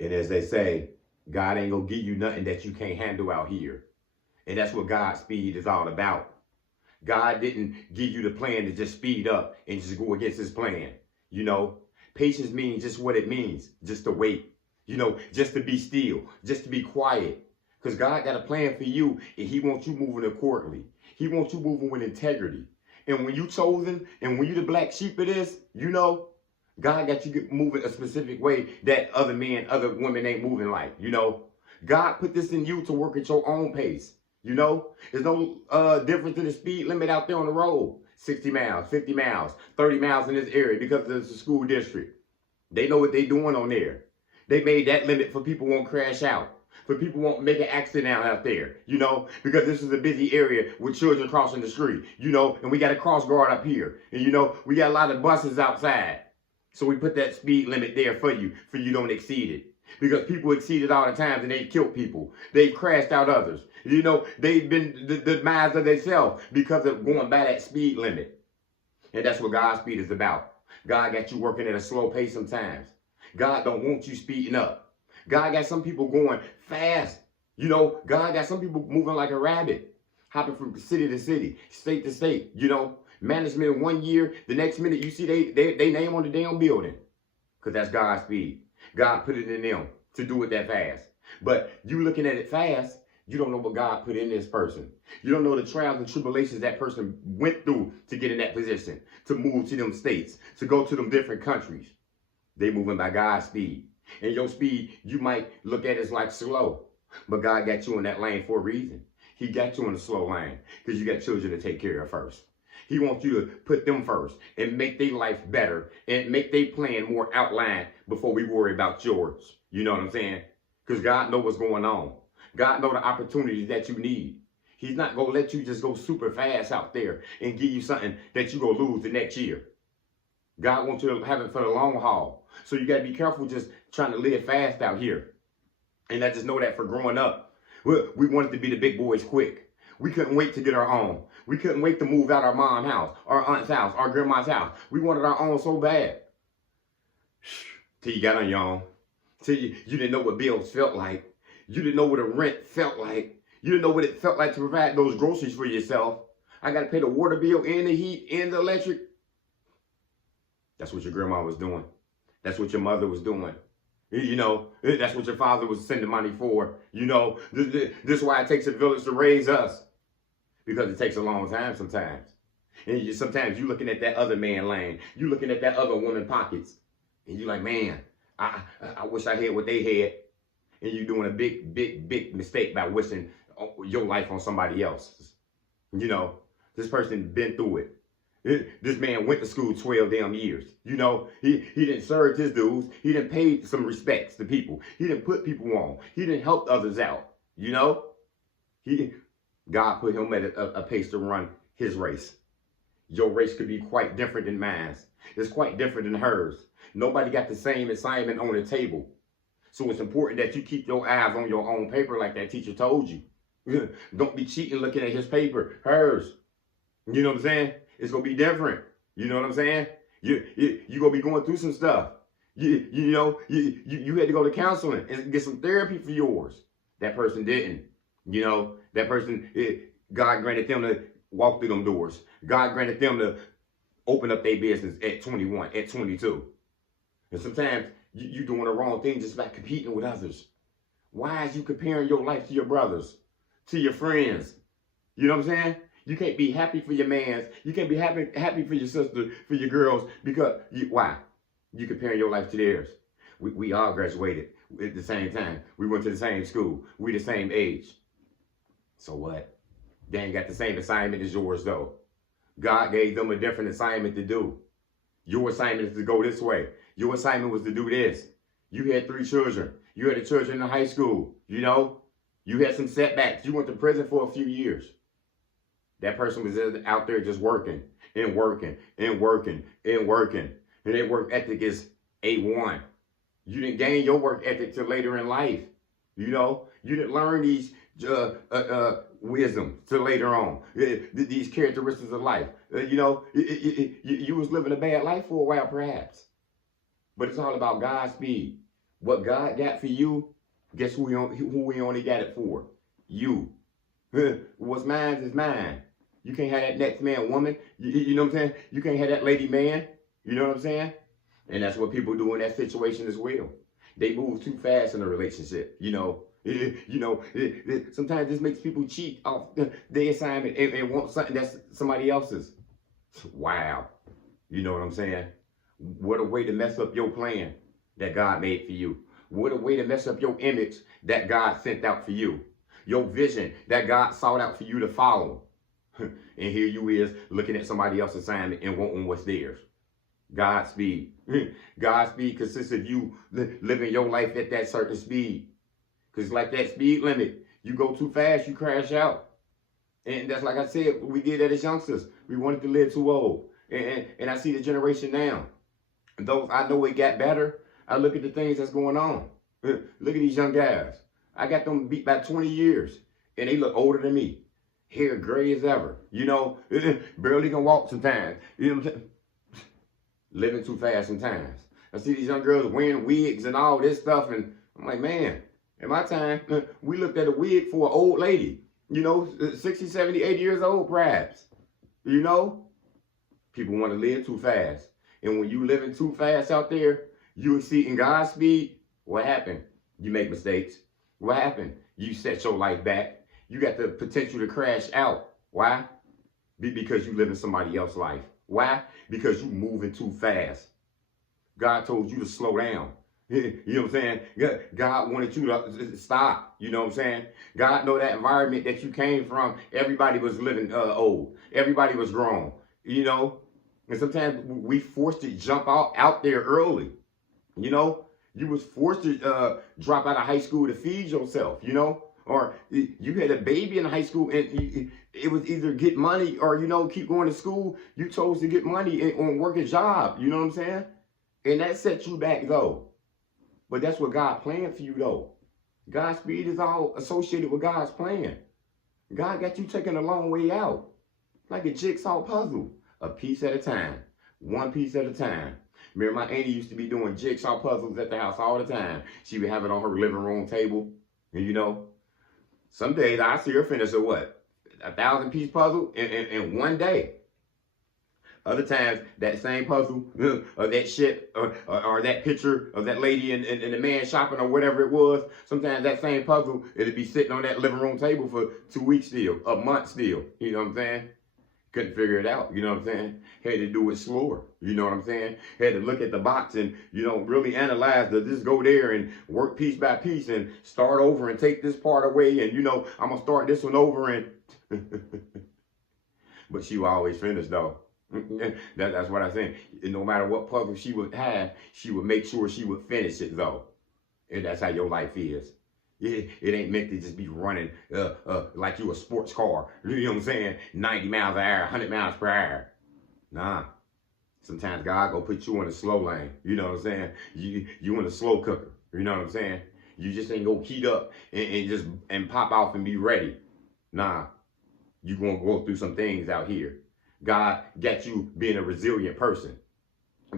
And as they say, God ain't gonna give you nothing that you can't handle out here. And that's what God's speed is all about. God didn't give you the plan to just speed up and just go against his plan. You know, patience means just what it means, just to wait. You know, just to be still, just to be quiet. Because God got a plan for you and he wants you moving accordingly. He wants you moving with integrity. And when you chosen and when you the black sheep of this, you know, God got you moving a specific way that other men, other women ain't moving like, you know. God put this in you to work at your own pace. You know, there's no difference to the speed limit out there on the road. 60 miles, 50 miles, 30 miles in this area because it's a school district. They know what they're doing on there. They made that limit for people won't crash out, for people won't make an accident out there, you know, because this is a busy area with children crossing the street, you know, and we got a cross guard up here. And, you know, we got a lot of buses outside. So we put that speed limit there for you don't exceed it. Because people exceed it all the time and they've killed people. They've crashed out others. You know, they've been the demise of themselves because of going by that speed limit. And that's what God's speed is about. God got you working at a slow pace sometimes. God don't want you speeding up. God got some people going fast. You know, God got some people moving like a rabbit, hopping from city to city, state to state, you know. Management 1 year, the next minute you see they name on the damn building. Because that's God's speed. God put it in them to do it that fast. But you looking at it fast, you don't know what God put in this person. You don't know the trials and tribulations that person went through to get in that position, to move to them states, to go to them different countries. They moving by God's speed. And your speed, you might look at it as like slow. But God got you in that lane for a reason. He got you in the slow lane because you got children to take care of first. He wants you to put them first and make their life better and make their plan more outlined before we worry about yours. You know what I'm saying? Because God knows what's going on. God knows the opportunities that you need. He's not going to let you just go super fast out there and give you something that you're going to lose the next year. God wants you to have it for the long haul. So you got to be careful just trying to live fast out here. And I just know that for growing up, we wanted to be the big boys quick. We couldn't wait to get our own. We couldn't wait to move out our mom's house, our aunt's house, our grandma's house. We wanted our own so bad. Till you got on your own. Till you didn't know what bills felt like. You didn't know what a rent felt like. You didn't know what it felt like to provide those groceries for yourself. I got to pay the water bill and the heat and the electric. That's what your grandma was doing. That's what your mother was doing. You know, that's what your father was sending money for. You know, this is why it takes a village to raise us. Because it takes a long time sometimes. And sometimes you're looking at that other man lane. You're looking at that other woman pockets. And you're like, man, I wish I had what they had. And you're doing a big mistake by wishing your life on somebody else's. You know, this person been through it. This man went to school 12 damn years. You know, he didn't serve his dues. He didn't pay some respects to people. He didn't put people on. He didn't help others out. You know, God put him at a pace to run his race. Your race could be quite different than mine. It's quite different than hers. Nobody got the same assignment on the table. So it's important that you keep your eyes on your own paper like that teacher told you. Don't be cheating looking at his paper, hers. You know what I'm saying? It's going to be different. You know what I'm saying? You're going to be going through some stuff. You had to go to counseling and get some therapy for yours. That person didn't. You know, that person, God granted them to walk through them doors. God granted them to open up their business at 21, at 22. And sometimes you're doing the wrong thing just by competing with others. Why is you comparing your life to your brothers, to your friends? You know what I'm saying? You can't be happy for your mans. You can't be happy for your sister, for your girls, because, why? You comparing your life to theirs. We all graduated at the same time. We went to the same school. We the same age. So what? They ain't got the same assignment as yours, though. God gave them a different assignment to do. Your assignment is to go this way. Your assignment was to do this. You had 3 children. You had a children in high school. You know, you had some setbacks. You went to prison for a few years. That person was out there just working and working and working and working. And their work ethic is A1. You didn't gain your work ethic till later in life. You know, you didn't learn these wisdom till later on. These characteristics of life. You know, you was living a bad life for a while, perhaps. But it's all about God's speed. What God got for you, guess who we only got it for? You. What's mine is mine. You can't have that next man woman. You know what I'm saying? You can't have that lady man. You know what I'm saying? And that's what people do in that situation as well. They move too fast in a relationship. Sometimes this makes people cheat off their assignment and want something that's somebody else's. Wow. You know what I'm saying? What a way to mess up your plan that God made for you. What a way to mess up your image that God sent out for you. Your vision that God sought out for you to follow. And here you is looking at somebody else's assignment and wanting what's theirs. Godspeed. Godspeed consists of you living your life at that certain speed. Because like that speed limit, you go too fast, you crash out. And that's like I said, we did that as youngsters. We wanted to live too old. And I see the generation now. Those I know it got better. I look at the things that's going on. Look at these young guys. I got them beat by 20 years. And they look older than me. Hair gray as ever. Barely can walk sometimes. You know what I'm saying? Living too fast sometimes. I see these young girls wearing wigs and all this stuff. And I'm like, man, in my time, we looked at a wig for an old lady. 60, 70, 80 years old, perhaps. People want to live too fast. And when you living too fast out there, you exceeding God's speed, what happened? You make mistakes. What happened? You set your life back. You got the potential to crash out. Why? Because you living somebody else's life. Why? Because you moving too fast. God told you to slow down. You know what I'm saying? God wanted you to stop. You know what I'm saying? God know that environment that you came from, everybody was living old. Everybody was grown. And sometimes we forced to jump out there early. You was forced to drop out of high school to feed yourself, or you had a baby in high school and it was either get money or, keep going to school. You chose to get money and work a job. You know what I'm saying? And that set you back though. But that's what God planned for you though. God's speed is all associated with God's plan. God got you taking a long way out. Like a jigsaw puzzle. A piece at a time. One piece at a time. Remember, my auntie used to be doing jigsaw puzzles at the house all the time. She would have it on her living room table. And some days I see her finish a 1,000-piece puzzle in one day. Other times, that same puzzle, or that shit, or that picture of that lady and the man shopping or whatever it was, sometimes that same puzzle, it'd be sitting on that living room table for 2 weeks still, a month still. You know what I'm saying? Couldn't figure it out, you know what I'm saying? Had to do it slower, you know what I'm saying? Had to look at the box and, really analyze just go there and work piece by piece and start over and take this part away and, I'm going to start this one over and... But she would always finish, though. That's what I'm saying. No matter what puzzle she would have, she would make sure she would finish it, though. And that's how your life is. It ain't meant to just be running like you a sports car. You know what I'm saying? 90 miles an hour, 100 miles per hour. Nah. Sometimes God gonna put you in a slow lane. You know what I'm saying? You in a slow cooker. You know what I'm saying? You just ain't gonna heat up and pop off and be ready. Nah. You gonna go through some things out here. God got you being a resilient person.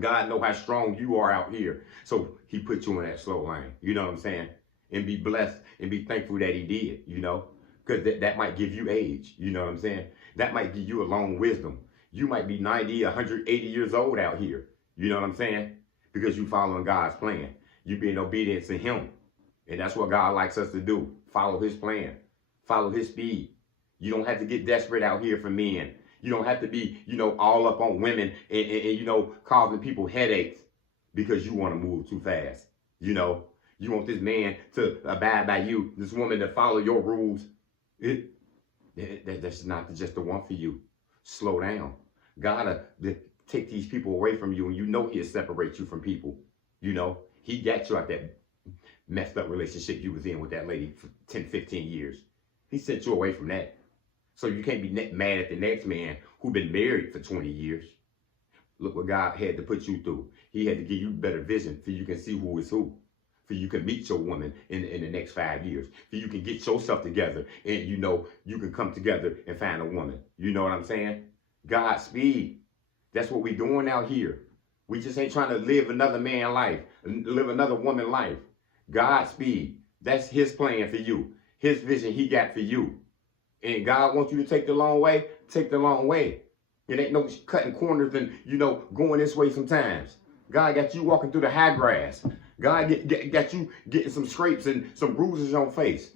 God know how strong you are out here. So he put you in that slow lane. You know what I'm saying? And be blessed and be thankful that he did, because that might give you age. You know what I'm saying? That might give you a long wisdom. You might be 90, 180 years old out here. You know what I'm saying? Because you following God's plan. You being obedient to him. And that's what God likes us to do. Follow his plan. Follow his speed. You don't have to get desperate out here for men. You don't have to be, all up on women and causing people headaches because you want to move too fast. You want this man to abide by you, this woman to follow your rules. That's not just the one for you. Slow down. God will take these people away from you, and he'll separate you from people. He got you out that messed up relationship you was in with that lady for 10, 15 years. He sent you away from that. So you can't be mad at the next man who been married for 20 years. Look what God had to put you through. He had to give you better vision so you can see who is who. For you can meet your woman in the next 5 years. For you can get yourself together and you can come together and find a woman. You know what I'm saying? Godspeed. That's what we doing out here. We just ain't trying to live another man's life, live another woman's life. Godspeed. That's his plan for you. His vision he got for you. And God wants you to take the long way, take the long way. It ain't no cutting corners and, going this way sometimes. God got you walking through the high grass. God got you getting some scrapes and some bruises on your face.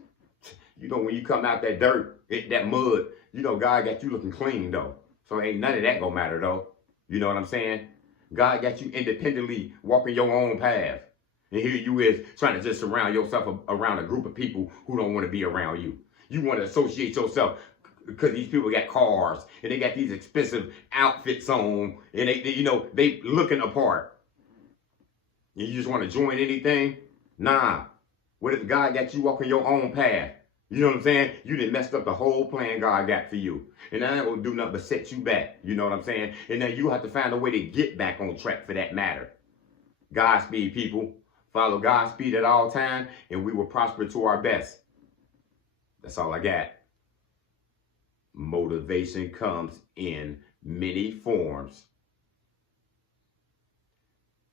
When you come out that dirt, that mud, God got you looking clean though. So ain't none of that gonna matter though. You know what I'm saying? God got you independently walking your own path. And here you is trying to just surround yourself around a group of people who don't want to be around you. You want to associate yourself because these people got cars and they got these expensive outfits on and they looking apart. And you just want to join anything? Nah. What if God got you walking your own path? You know what I'm saying? You done messed up the whole plan God got for you. And that ain't gonna do nothing but set you back. You know what I'm saying? And then you have to find a way to get back on track for that matter. Godspeed, people. Follow Godspeed at all times, and we will prosper to our best. That's all I got. Motivation comes in many forms.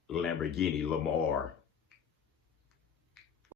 Lamborghini Lamar.